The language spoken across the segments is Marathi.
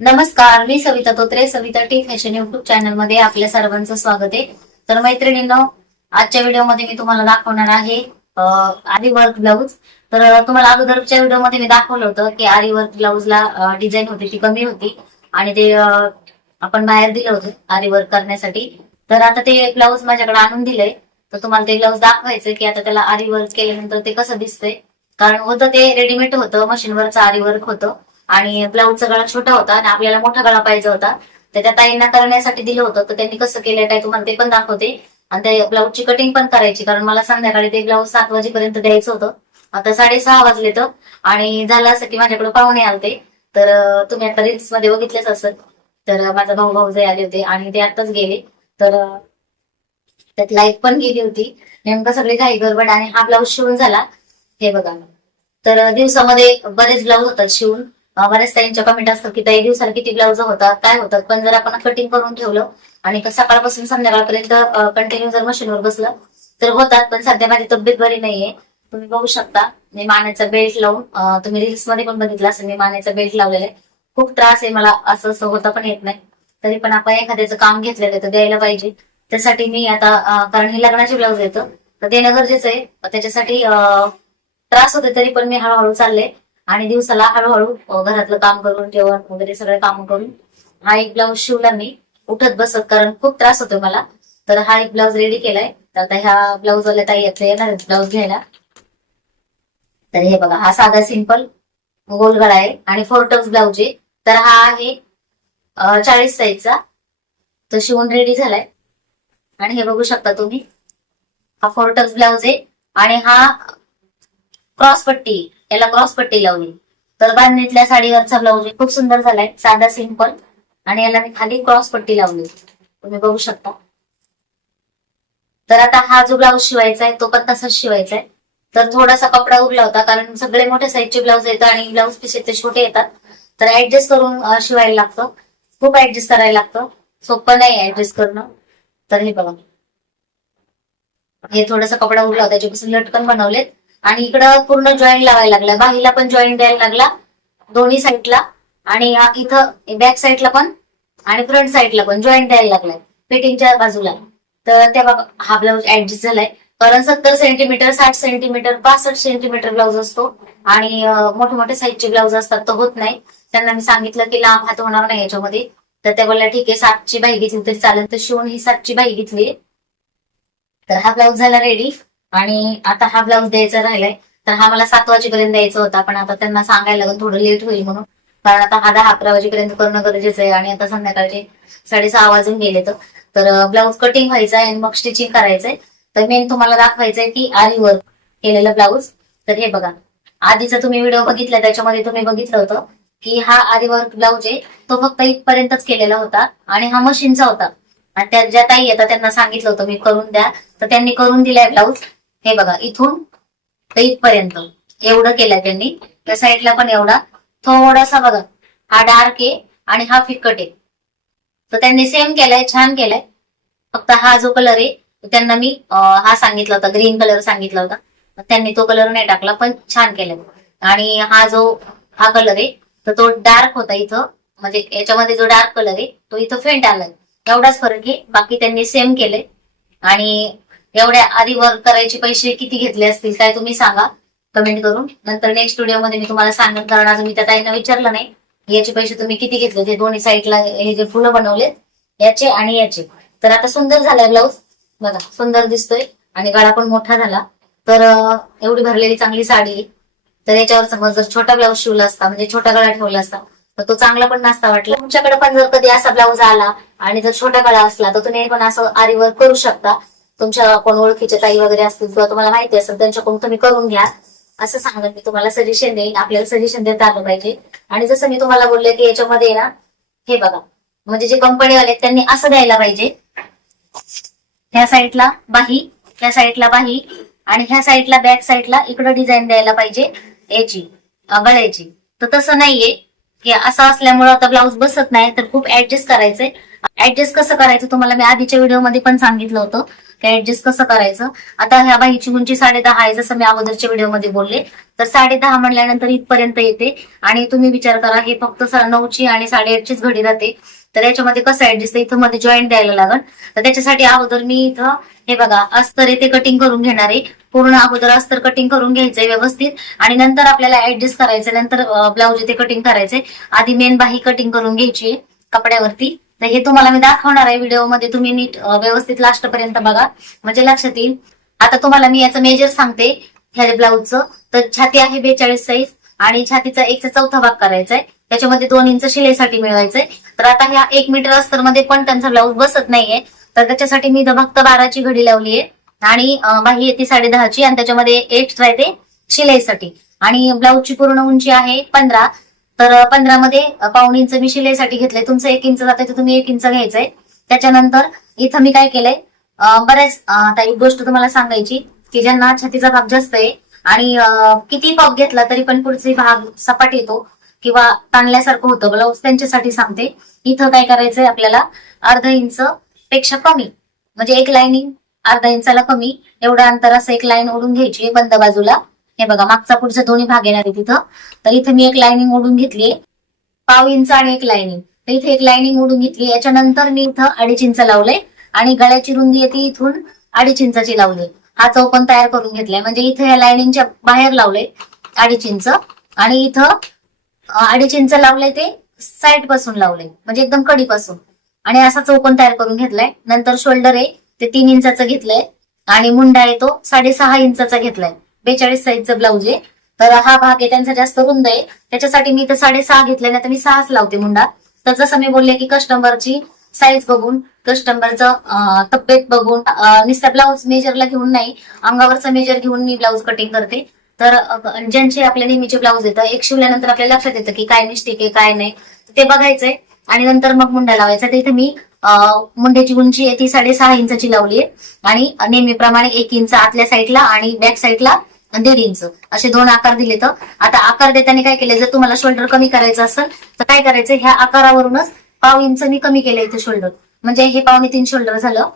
नमस्कार मी Savita Totre Savita T fashion YouTube चॅनलमध्ये आपल्या सर्वांचं स्वागत आहे. तर मैत्रिणींनो आजच्या व्हिडिओमध्ये मी तुम्हाला दाखवणार आहे आरी वर्क ब्लाऊज तर तुम्हाला अगोदरच्या व्हिडिओमध्ये मी दाखवलं होतं की आरी वर्क ब्लाऊजला डिझाईन होती ती कमी होती. आणि ते आपण बाहेर दिलं होतं आरी वर्क करण्यासाठी. तर आता ते ब्लाऊज माझ्याकडे आणून दिलंय. तर तुम्हाला ते ब्लाऊज दाखवायचं की आता त्याला आरी वर्क केल्यानंतर ते कसं दिसतंय. कारण होतं ते रेडीमेड होतं मशीनवरचं आरी वर्क होतं. आणि ब्लाऊजचा गळा छोटा होता आणि आपल्याला मोठा गळा पाहिजे होता. तर त्या ताईंना करण्यासाठी दिलं होतं. तर त्यांनी कसं केलं काय तुम्हाला ते पण दाखवते. आणि त्या ब्लाऊजची कटिंग पण करायची. कारण मला संध्याकाळी ते ब्लाऊज सात वाजेपर्यंत द्यायचं होतं. आता साडेसहा वाजले तर आणि झालं असं की माझ्याकडे पाहुणे आलते. तर तुम्ही आता रील्समध्ये बघितलेच असत तर माझा भाऊ भाऊ जे आले होते आणि ते आताच गेले. तर त्यात लाइट पण गेली होती. नेमकं सगळी घाई गडबड आणि हा ब्लाऊज शिवून झाला. हे बघा. तर दिवसामध्ये बरेच ब्लाऊज होतात शिवून. बऱ्याच ताईंच्या कमेंट असतात की ताई दिवसाला किती ब्लाउज होतात? काय होतात? पण जर आपण कटिंग करून ठेवलं आणि सकाळपासून संध्याकाळपर्यंत कंटिन्यू जर मशीनवर बसलं तर होतात पण सध्या माझी तब्येत बरी नाहीये. तुम्ही बघू शकता मी मानेचा बेल्ट लावून तुम्ही रील्समध्ये पण बघितलं असेल मी मानेचा बेल्ट लावलेला आहे. खूप त्रास आहे मला असं असं होता पण येत नाही. तरी पण आपण एखाद्याचं काम घेतलेलं तर द्यायला पाहिजे. त्यासाठी मी आता कारण हे लग्नाचे ब्लाऊज येतं तर देणं गरजेचं आहे. त्याच्यासाठी त्रास होते तरी पण मी हळूहळू चालले. आणि दिवसाला हळूहळू घरातलं काम करून जेवण वगैरे सगळे काम करून हा एक ब्लाऊज शिवला मी. उठत बसत कारण खूप त्रास होतो मला. तर हा एक ब्लाऊज रेडी केलाय. तर आता ह्या ब्लाऊज वाल्या ताई यातले येणार ब्लाऊज घ्यायला. तर हे बघा हा साधा सिंपल गोलगळा आहे आणि फोर टक्स ब्लाऊज आहे. तर हा आहे चाळीस साईजचा. तो शिवून रेडी झालाय. आणि हे बघू शकता तुम्ही. हा फोर टक्स ब्लाऊज आहे. आणि हा क्रॉस पट्टी याला क्रॉस पट्टी लावली. तर बांधणीतल्या साडीवरचा ब्लाऊज खूप सुंदर झालाय साधा सिंपल. आणि याला मी खाली क्रॉस पट्टी लावली. तुम्ही बघू शकता. तर आता हा जो ब्लाऊज शिवायचा आहे तो पण तसाच शिवायचा आहे. तर थोडासा कपडा उरला होता कारण सगळे मोठ्या साईजचे ब्लाऊज येतात आणि ब्लाऊज पीस येते छोटे येतात. तर ऍडजस्ट करून शिवायला लागतं. खूप ऍडजस्ट करायला लागतं. सोपं नाही ऍडजस्ट करणं. तर हे बघा. हे थोडासा कपडा उरला होता त्याच्यापासून लटकन बनवलेत. आणि इकडं पूर्ण जॉईंट लावायला लागला बाहीला पण जॉईंट द्यायला लागला. दोन्ही साईडला आणि इथं बॅक साईडला पण आणि फ्रंट साईडला पण जॉईंट द्यायला लागलाय. फिटिंगच्या बाजूला. तर तेव्हा हा ब्लाऊज ऍडजस्ट झालाय. कारण सत्तर सेंटीमीटर साठ सेंटीमीटर पासष्ट सेंटीमीटर ब्लाऊज असतो. आणि मोठे मोठे साईजचे ब्लाऊज असतात तर होत नाही. त्यांना मी सांगितलं की लांब हात होणार नाही याच्यामध्ये. तर त्या बोलल्या ठीक आहे सातची बाई घेतली तरी चालेल. तर शिवून ही सातची बाई घेतली. तर हा ब्लाऊज झाला रेडी आणि आता हा ब्लाऊज द्यायचा राहिलाय. तर हा मला सात वाजेपर्यंत द्यायचा होता पण आता त्यांना सांगायला लागून थोडं लेट होईल म्हणून. कारण आता हा दहा अकरा वाजेपर्यंत करणं गरजेचं आहे आणि आता संध्याकाळचे साडेसहा वाजून गेले तर. ब्लाऊज कटिंग व्हायचं आहे आणि मग स्टिचिंग करायचंय. तर मेन तुम्हाला दाखवायचंय की आरी वर्क केलेलं ब्लाऊज. तर हे बघा. आधीचा तुम्ही व्हिडिओ बघितला त्याच्यामध्ये तुम्ही बघितलं होतं की हा आरी वर्क ब्लाऊज आहे तो फक्त इथपर्यंतच केलेला होता आणि हा मशीनचा होता. आणि त्या ज्या ताई येतात त्यांना सांगितलं होतं मी करून द्या. तर त्यांनी करून दिलाय ब्लाऊज. हे बघा इथून तर इथपर्यंत. एवढं केलंय त्यांनी. त्या साईडला पण एवढा. थोडासा बघा हा डार्क आहे आणि हा फिकट आहे. तर त्यांनी सेम केलाय छान केलाय. फक्त हा जो कलर आहे त्यांना मी हा सांगितला होता ग्रीन कलर सांगितला होता. तर त्यांनी तो कलर नाही टाकला पण छान केलाय. आणि हा जो हा कलर आहे तर तो डार्क होता इथं. म्हणजे याच्यामध्ये जो डार्क कलर आहे तो इथं फेंट आलाय. एवढाच फरक आहे. बाकी त्यांनी सेम केलंय. आणि एवढ्या आधी वर्क करायचे पैसे किती घेतले असतील काय तुम्ही सांगा. कमेंट करून. नंतर नेक्स्ट व्हिडिओमध्ये मी तुम्हाला सांगेन कारण अजून मी त्या ताईंना विचारलं नाही. याचे पैसे तुम्ही किती घेतले? ते दोन्ही साईडला हे जे फुलं बनवलेत याचे आणि याचे. तर आता सुंदर झालाय ब्लाऊज बघा सुंदर दिसतोय आणि गळा पण मोठा झाला. तर एवढी भरलेली चांगली साडी. तर याच्यावर समज जर छोटा ब्लाऊज शिवला असता म्हणजे छोटा गळा ठेवला असता तर तो चांगला पण नसता वाटला. तुमच्याकडे पण जर कधी असा ब्लाऊज आला आणि जर छोटा गळा असला तर तुम्ही पण असं आरीवर करू शकता. तुमच्या कोण ओळखीचे ताई वगैरे असतील किंवा तुम्हाला माहिती असेल त्यांच्याकडून तुम्ही करून घ्या. असं सांगत मी तुम्हाला सजेशन देईन. आपल्याला सजेशन देता आलं पाहिजे. आणि जसं मी तुम्हाला बोलले की याच्यामध्ये ना हे बघा. म्हणजे जे कंपनीवाले त्यांनी असं द्यायला पाहिजे. ह्या साईडला बाही ह्या साईडला बाही आणि ह्या साईडला बॅक साईडला इकडं डिझाईन द्यायला पाहिजे. याची गळ्याची. तर तसं नाहीये. की असं असल्यामुळं आता ब्लाऊज बसत नाही तर खूप ऍडजस्ट करायचंय. ऍडजस्ट कसं करायचं तुम्हाला मी आधीच्या व्हिडिओमध्ये पण सांगितलं होतं की ऍडजस्ट कसं करायचं. आता ह्या बाईची उंची साडे दहा आहे जसं मी अगोदरच्या व्हिडिओमध्ये बोलले तर साडे दहा म्हणल्यानंतर इथपर्यंत येते. आणि तुम्ही विचार करा हे फक्त नऊची आणि साडेआठचीच घडी राहते. तर याच्यामध्ये कसं ऍडजस्ट इथं मध्ये जॉईंट द्यायला लागल. तर त्याच्यासाठी अगोदर मी इथं हे बघा अस्तर आहे ते कटिंग करून घेणार आहे. पूर्ण अगोदर अस्तर कटिंग करून घ्यायचंय व्यवस्थित. आणि नंतर आपल्याला ऍडजस्ट करायचं नंतर ब्लाऊज इथे कटिंग करायचंय. आधी मेन बाही कटिंग करून घ्यायची कपड्यावरती. तर हे तुम्हाला मी दाखवणार आहे व्हिडिओमध्ये. तुम्ही नीट व्यवस्थित लास्ट पर्यंत बघा. म्हणजे लक्षात येईल. आता तुम्हाला मी याचं मेजर सांगते ह्या ब्लाऊजचं तर छाती आहे बेचाळीस साईज आणि छातीचा एकचा चौथा भाग करायचा आहे. त्याच्यामध्ये दोन इंच शिलाईसाठी मिळवायचंय. तर आता ह्या एक मीटर अस्तरमध्ये पण त्यांचा ब्लाऊज बसत नाहीये. तर त्याच्यासाठी मी फक्त बाराची घडी लावली आहे. आणि बाही येते साडे दहाची आणि त्याच्यामध्ये एक्स्ट्रा येते शिलाईसाठी. आणि ब्लाऊजची पूर्ण उंची आहे पंधरा. तर पंधरा मध्ये पाऊण इंच मी शिलाईसाठी घेतलंय. तुमचं एक इंच जाते तर तुम्ही एक इंच घ्यायचंय. त्याच्यानंतर इथं मी काय केलंय बऱ्याच आता एक गोष्ट तुम्हाला सांगायची की ज्यांना छातीचा भाग जास्त आहे आणि किती पॉप घेतला तरी पण पुढचे भाग सपाट येतो किंवा ताणल्यासारखं होतं. ब्लाऊज त्यांच्यासाठी सांगते. इथं काय करायचंय आपल्याला अर्धा इंच पेक्षा कमी म्हणजे एक लाईनिंग अर्धा इंचाला कमी एवढं अंतर असं एक लाईन ओढून घ्यायची बंद बाजूला. हे बघा मागचा पुढचा दोन्ही भाग येणार आहे तिथं. तर इथे मी एक लाईनिंग ओढून घेतली पाव इंच आणि एक लाईनिंग तर इथे एक लाईनिंग ओढून घेतली याच्यानंतर मी इथं अडीच इंच लावले आणि गळ्याची रुंदी येते इथून अडीच इंचाची लावली हा चौकन तयार करून घेतलाय. म्हणजे इथे या लाईनिंगच्या बाहेर लावले अडीच इंच. आणि इथं अडीच इंच लावले ते साईडपासून लावले म्हणजे एकदम कडीपासून आणि असा चौकन तयार करून घेतलाय. नंतर शोल्डर आहे ते तीन इंचाचं घेतलंय. आणि मुंडा आहे तो साडेसहा इंचाचा घेतलाय. बेचाळीस साईजचं ब्लाऊज आहे. तर हा भाग आहे त्यांचा जास्त रुंद आहे. त्याच्यासाठी मी तर साडेसहा घेतले ना तर मी सहाच लावते मुंडा. तर जसं मी बोलले की कस्टमरची साईज बघून कस्टमरचं तब्येत बघून अं, नुसत्या ब्लाऊज मेजरला घेऊन नाही अंगावरचं मेजर घेऊन मी ब्लाऊज कटिंग करते. तर ज्यांचे आपल्या नेहमीचे ब्लाऊज येतं एक शिवल्यानंतर आपल्याला लक्षात येतं की काय मिस्टेक आहे काय नाही. ते बघायचंय. आणि नंतर मग मुंडा लावायचा. तर इथे मी मुंड्याची उंची आहे ती साडेसहा इंचाची लावली आहे. आणि नेहमीप्रमाणे एक इंच आतल्या साईडला आणि बॅक साईडला दीड इंच. असे दोन आकार दिले तर. आता आकार देताना काय केले जर तुम्हाला शोल्डर कमी करायचं असेल तर काय करायचं ह्या आकारावरूनच पाव इंच मी कमी केलं इथे शोल्डर. म्हणजे हे पावणे तीन शोल्डर झालं.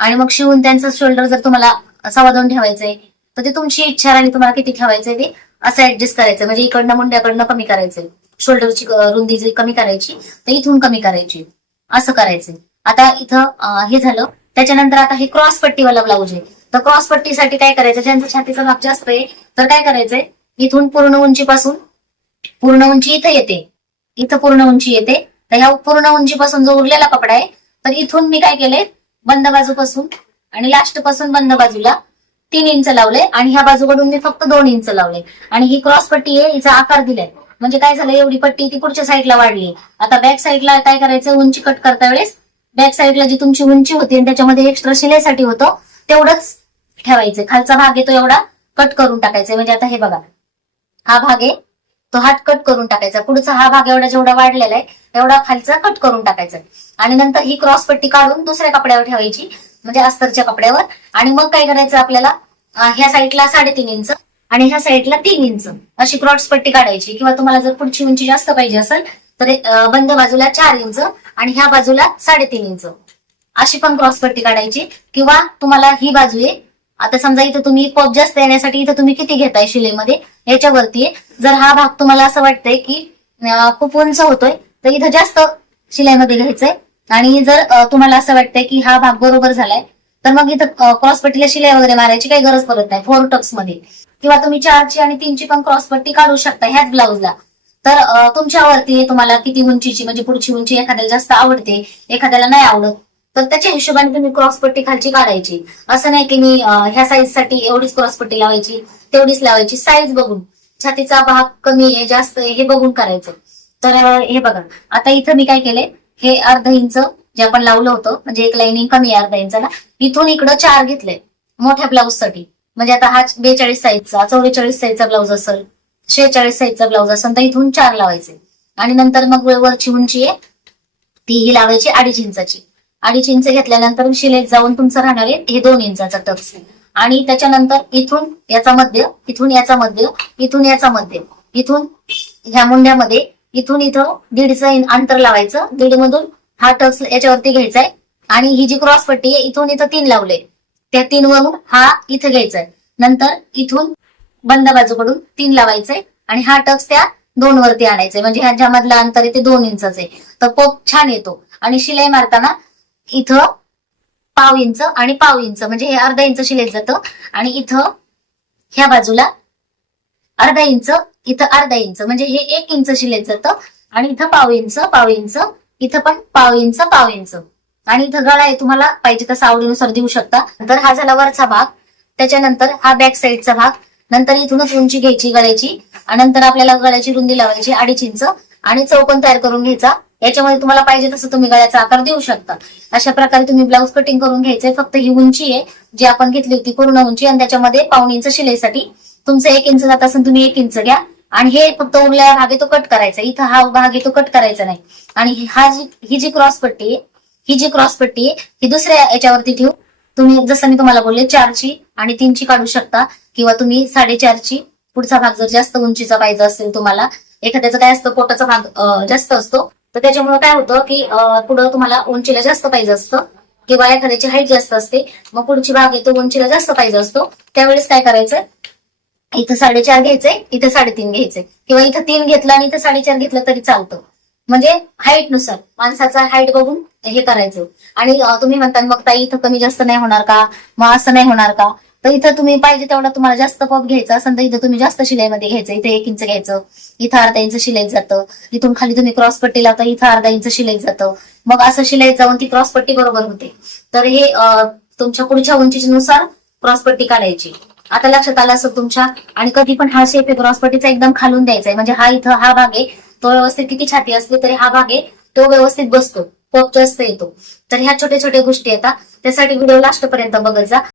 आणि मग शिवून त्यांचं शोल्डर जर तुम्हाला सव्वा दोन ठेवायचंय तर ते तुमची इच्छा आणि तुम्हाला किती ठेवायचंय ते असं ऍडजस्ट करायचं म्हणजे इकडनं मुंड्याकडनं कमी करायचंय. शोल्डरची रुंदी जी कमी करायची तर इथून कमी करायची. असं करायचंय. आता इथं हे झालं. त्याच्यानंतर आता हे क्रॉस पट्टीवाला ब्लाऊज आहे. तर क्रॉस पट्टीसाठी काय करायचं? ज्यांचा छातीचा भाग जास्त आहे तर काय करायचंय? इथून पूर्ण उंचीपासून पूर्ण उंची इथं येते. इथं पूर्ण उंची येते. तर ह्या पूर्ण उंचीपासून जो उरलेला कपडा आहे तर इथून मी काय केलंय? बंद बाजूपासून आणि लास्टपासून बंद बाजूला तीन इंच लावले आणि ह्या बाजूकडून मी फक्त दोन इंच लावले आणि ही क्रॉस पट्टी आहे हिचा आकार दिलाय. म्हणजे काय झालं एवढी पट्टी ती पुढच्या साईडला वाढली. आता बॅक साईडला काय करायचं उंची कट करता वेळेस बॅक साईडला जी तुमची उंची होती आणि त्याच्यामध्ये एक्स्ट्रा शिलाईसाठी होतो तेवढंच ठेवायचं. खालचा भाग आहे तो एवढा कट करून टाकायचा म्हणजे आता हे बघा हा भाग आहे तो हात कट करून टाकायचा. पुढचा हा भाग एवढा जेवढा वाढलेला आहे एवढा खालचा कट करून टाकायचा. आणि नंतर ही क्रॉस पट्टी काढून दुसऱ्या कपड्यावर ठेवायची म्हणजे अस्तरच्या कपड्यावर. आणि मग काय करायचं आपल्याला ह्या साईडला साडेतीन इंच आणि ह्या साईडला तीन इंच. अशी क्रॉस पट्टी काढायची किंवा तुम्हाला जर पुढची उंची जास्त पाहिजे असेल तर बंद बाजूला चार इंच आणि ह्या बाजूला साडेतीन इंच. अशी पण क्रॉस पट्टी काढायची. किंवा तुम्हाला ही बाजू आहे आता समजा इथं तुम्ही पॉप जास्त येण्यासाठी इथं तुम्ही किती घेताय शिलेमध्ये? याच्यावरती जर हा भाग तुम्हाला असं वाटतंय की खूप उंच होतोय तर इथं जास्त शिलाईमध्ये घ्यायचंय. आणि जर तुम्हाला असं वाटतंय की हा भाग बरोबर झालाय तर मग इथं क्रॉस पट्टीला शिलाई वगैरे मारायची काही गरज पडत नाही फोर टक्समध्ये. किंवा तुम्ही चारची आणि तीनची पण क्रॉस पट्टी काढू शकता ह्याच ब्लाऊजला तर तुमच्यावरती तुम्हाला किती उंचीची म्हणजे पुढची उंची एखाद्याला जास्त आवडते एखाद्याला नाही आवडत तर त्याच्या हिशोबाने तुम्ही क्रॉस पट्टी खालची काढायची. असं नाही की मी ह्या साईजसाठी एवढीच क्रॉस पट्टी लावायची तेवढीच लावायची साईज बघून. छातीचा भाग कमी आहे जास्त आहे हे बघून करायचं. तर हे बघा. आता इथं मी काय केलंय हे अर्ध इंच जे आपण लावलं होतं म्हणजे एक लाईनिंग कमी आहे अर्धा इंचाला इथून इकडं चार घेतलंय मोठ्या ब्लाऊजसाठी. म्हणजे आता हा बेचाळीस साईजचा चौवेचाळीस साईजचा ब्लाऊज असेल शेहेचाळीस साईजचा ब्लाऊज असेल तर इथून चार लावायचे. आणि नंतर मग वरची उंची आहे ती ही लावायची अडीच इंचाची. अडीच इंच घेतल्यानंतर शिलेत जाऊन तुमचं राहणार आहे हे दोन इंचाचा टक्स आणि त्याच्यानंतर इथून याचा मध्य इथून याचा मध्य इथून याचा मध्य इथून ह्या मुंड्यामध्ये इथून इथं दीडचं अंतर लावायचं दीड मधून हा टक्स याच्यावरती घ्यायचा आहे आणि ही जी क्रॉस पट्टी आहे इथून इथं तीन लावले. त्या तीन वरून हा इथं घ्यायचा आहे नंतर इथून बंद बाजूकडून तीन लावायचे आणि हा टक्स त्या दोन वरती आणायचे म्हणजे ह्याच्यामधलं अंतर इथे दोन इंचच आहे तर पोप छान येतो. आणि शिलाई मारताना इथं पाव इंच आणि पाव इंच म्हणजे हे अर्धा इंच शिलाई जातं. आणि इथं ह्या बाजूला अर्धा इंच इथं अर्धा इंच म्हणजे हे एक इंच शिलाई जातं. आणि इथं पाव इंच पाव इंच इथं पण पाव इंच पाव इंच आणि इथं गळा आहे तुम्हाला पाहिजे तसा आवडीनुसार देऊ शकता. तर हा झाला वरचा भाग. त्याच्यानंतर हा बॅक साईडचा भाग. नंतर इथूनच उंची घ्यायची गळ्याची. आणि नंतर आपल्याला गळ्याची रुंदी लावायची अडीच इंच. आणि चौकन तयार करून घ्यायचा. याच्यामध्ये तुम्हाला पाहिजे तसं तुम्ही गळ्याचा आकार देऊ शकता. अशा प्रकारे तुम्ही ब्लाऊज कटिंग करून घ्यायचंय. फक्त ही उंची आहे जी आपण घेतली होती पूर्ण उंची. आणि त्याच्यामध्ये पाऊण इंच शिलाईसाठी तुमचं एक इंच जात असेल तुम्ही एक इंच घ्या. आणि हे फक्त उरलेला भाग आहे तो कट करायचा. इथं हा भाग आहे तो कट करायचा नाही. आणि ही- हा जी ही जी क्रॉस पट्टी आहे ही जी क्रॉस पट्टी आहे ही दुसऱ्या याच्यावरती ठेवू तुम्ही जसं मी तुम्हाला बोलले चारची आणि तीनची काढू शकता. किंवा तुम्ही साडेचारची पुढचा भाग जर जास्त उंचीचा पाहिजे असेल तुम्हाला एखाद्याचं काय असतं पोटाचा भाग जास्त असतो तर त्याच्यामुळे काय होतं की पुढं तुम्हाला उंचीला जास्त पाहिजे असतं. किंवा एखाद्याची हाईट जास्त असते मग पुढची भाग येतो उंचीला जास्त पाहिजे असतो. त्यावेळेस काय करायचं? इथं साडेचार घ्यायचे इथं साडेतीन घ्यायचे किंवा इथं तीन घेतलं आणि इथं साडेचार घेतलं तरी चालतं. म्हणजे हाईटनुसार माणसाचा हाईट बघून हे करायचं. आणि तुम्ही म्हणता मग ताई इथं कमी जास्त नाही होणार का? मग असं नाही होणार का? तर इथं तुम्ही पाहिजे तेवढा तुम्हाला जास्त पप घ्यायचा असेल तर इथं तुम्ही जास्त शिलाईमध्ये घ्यायचं. इथे एक इंच घ्यायचं. इथं अर्धा इंच शिलाई जातं. इथून खाली तुम्ही क्रॉस पट्टी लावता इथं अर्धा इंच शिलाई जातं. मग असं शिलाई जाऊन ती क्रॉस पट्टी बरोबर होते. तर हे तुमच्या पुढच्या उंचीनुसार क्रॉस पट्टी काढायची. आता लक्षात आलं असं तुमच्या? आणि कधी पण हा शेप आहे एकदम खालून द्यायचा आहे. म्हणजे हा इथं हा भाग आहे. तो व्यवस्थित किती छाती असली तरी हा भाग आहे. तो व्यवस्थित बसतो. पप जास्त येतो. तर ह्या छोट्या छोट्या गोष्टी येतात. त्यासाठी व्हिडिओ लास्ट पर्यंत बघत जा.